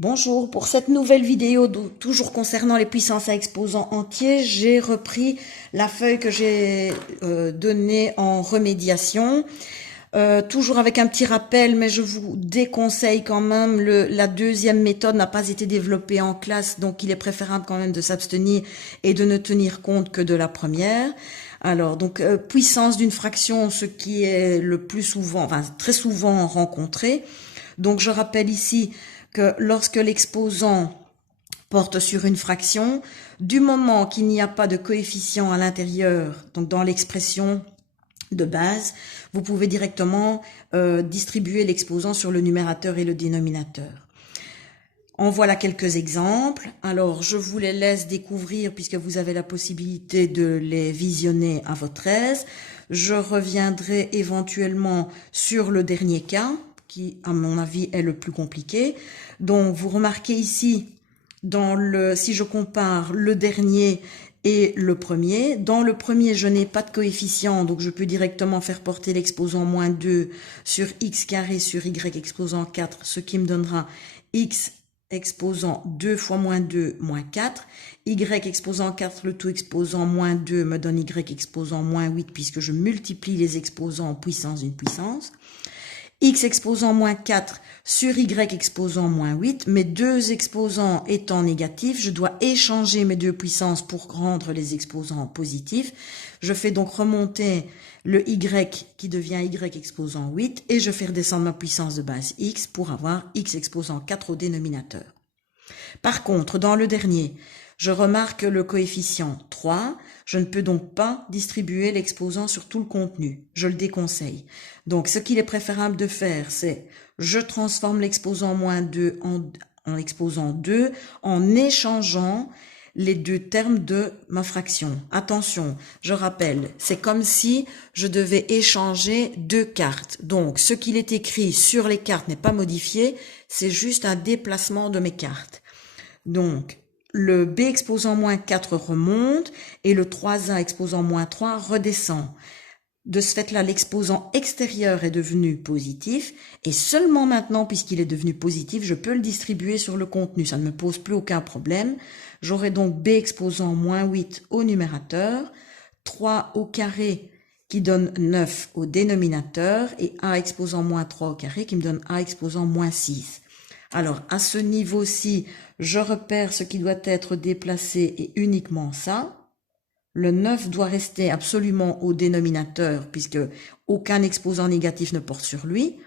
Bonjour, pour cette nouvelle vidéo, toujours concernant les puissances à exposants entiers, j'ai repris la feuille que j'ai donnée en remédiation, toujours avec un petit rappel, mais je vous déconseille quand même, la deuxième méthode n'a pas été développée en classe, donc il est préférable quand même de s'abstenir et de ne tenir compte que de la première. Alors, donc, puissance d'une fraction, ce qui est le plus souvent, enfin très souvent rencontré. Donc, je rappelle ici que lorsque l'exposant porte sur une fraction, du moment qu'il n'y a pas de coefficient à l'intérieur, donc dans l'expression de base, vous pouvez directement distribuer l'exposant sur le numérateur et le dénominateur. En voilà quelques exemples. Alors, je vous les laisse découvrir puisque vous avez la possibilité de les visionner à votre aise. Je reviendrai éventuellement sur le dernier cas, qui, à mon avis, est le plus compliqué. Donc, vous remarquez ici, si je compare le dernier et le premier, dans le premier, je n'ai pas de coefficient, donc je peux directement faire porter l'exposant moins 2 sur x carré sur y exposant 4, ce qui me donnera x exposant 2 fois moins 2, moins 4. Y exposant 4, le tout exposant moins 2 me donne y exposant moins 8 puisque je multiplie les exposants en puissance d'une puissance. X exposant moins 4 sur Y exposant moins 8, mes deux exposants étant négatifs, je dois échanger mes deux puissances pour rendre les exposants positifs. Je fais donc remonter le Y qui devient Y exposant 8 et je fais redescendre ma puissance de base X pour avoir X exposant 4 au dénominateur. Par contre, dans le dernier, je remarque le coefficient 3, je ne peux donc pas distribuer l'exposant sur tout le contenu, je le déconseille. Donc ce qu'il est préférable de faire, c'est je transforme l'exposant moins 2 en exposant 2 en échangeant les deux termes de ma fraction. Attention, je rappelle, c'est comme si je devais échanger deux cartes. Donc ce qu'il est écrit sur les cartes n'est pas modifié, c'est juste un déplacement de mes cartes. Donc, le B exposant moins 4 remonte et le 3A exposant moins 3 redescend. De ce fait-là, l'exposant extérieur est devenu positif et seulement maintenant, puisqu'il est devenu positif, je peux le distribuer sur le contenu. Ça ne me pose plus aucun problème. J'aurai donc B exposant moins 8 au numérateur, 3 au carré qui donne 9 au dénominateur et A exposant moins 3 au carré qui me donne A exposant moins 6. Alors, à ce niveau-ci, je repère ce qui doit être déplacé et uniquement ça. Le 9 doit rester absolument au dénominateur puisque aucun exposant négatif ne porte sur lui.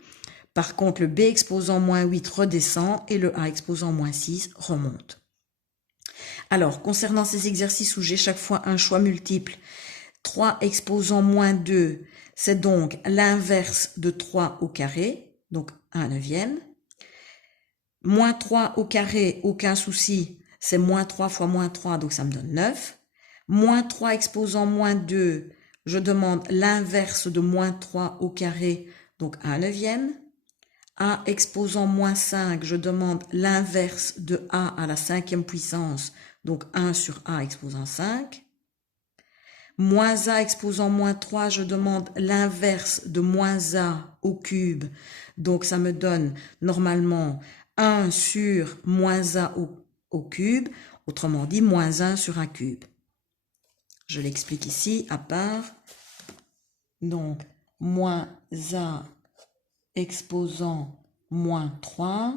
Par contre, le B exposant moins 8 redescend et le A exposant moins 6 remonte. Alors, concernant ces exercices où j'ai chaque fois un choix multiple, 3 exposant moins 2, c'est donc l'inverse de 3 au carré, donc 1 neuvième. Moins 3 au carré, aucun souci, c'est moins 3 fois moins 3, donc ça me donne 9. Moins 3 exposant moins 2, je demande l'inverse de moins 3 au carré, donc 1 neuvième. A exposant moins 5, je demande l'inverse de A à la cinquième puissance, donc 1 sur A exposant 5. Moins A exposant moins 3, je demande l'inverse de moins A au cube, donc ça me donne normalement 1 sur moins A au cube, autrement dit moins 1 sur A cube. Je l'explique ici à part. Donc, moins A exposant moins 3,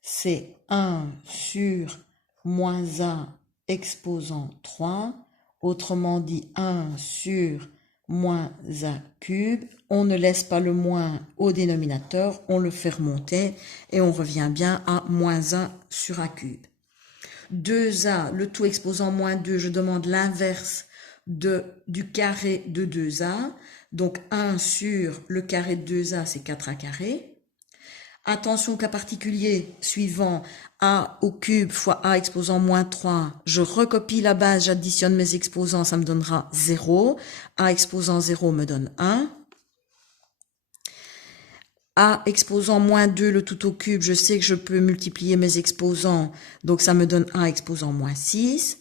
c'est 1 sur moins A exposant 3, autrement dit 1 sur moins A cube. On ne laisse pas le moins au dénominateur, on le fait remonter et on revient bien à moins 1 sur A cube. 2A, le tout exposant moins 2, je demande l'inverse du carré de 2A. Donc 1 sur le carré de 2A, c'est 4A carré. Attention au cas particulier suivant, A au cube fois A exposant moins 3. Je recopie la base, j'additionne mes exposants, ça me donnera 0. A exposant 0 me donne 1. A exposant moins 2, le tout au cube, je sais que je peux multiplier mes exposants, donc ça me donne A exposant moins 6.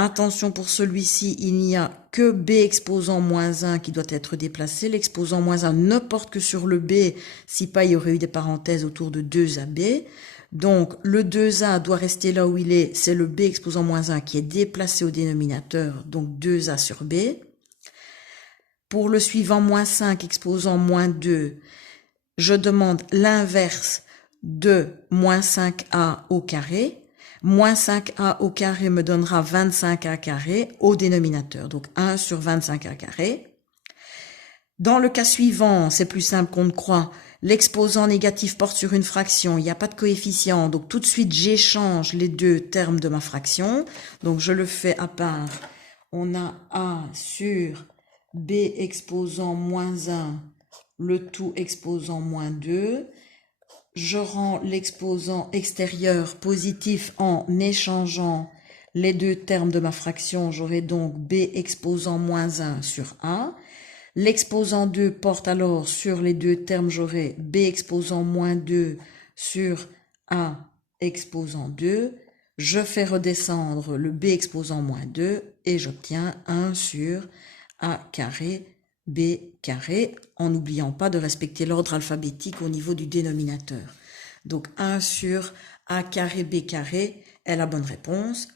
Attention pour celui-ci, il n'y a que B exposant moins 1 qui doit être déplacé. L'exposant moins 1 ne porte que sur le B, si pas il y aurait eu des parenthèses autour de 2AB. Donc le 2A doit rester là où il est, c'est le B exposant moins 1 qui est déplacé au dénominateur, donc 2A sur B. Pour le suivant moins 5 exposant moins 2, je demande l'inverse de moins 5A au carré. Moins 5A au carré me donnera 25A carré au dénominateur, donc 1 sur 25A carré. Dans le cas suivant, c'est plus simple qu'on ne croit, l'exposant négatif porte sur une fraction, il n'y a pas de coefficient, donc tout de suite j'échange les deux termes de ma fraction, donc je le fais à part. On a A sur B exposant moins 1, le tout exposant moins 2. Je rends l'exposant extérieur positif en échangeant les deux termes de ma fraction. J'aurai donc B exposant moins 1 sur A. L'exposant 2 porte alors sur les deux termes. J'aurai B exposant moins 2 sur A exposant 2. Je fais redescendre le B exposant moins 2 et j'obtiens 1 sur A carré B carré, en n'oubliant pas de respecter l'ordre alphabétique au niveau du dénominateur. Donc 1 sur A carré B carré est la bonne réponse.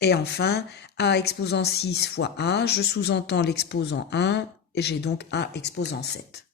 Et enfin, A exposant 6 fois A, je sous-entends l'exposant 1 et j'ai donc A exposant 7.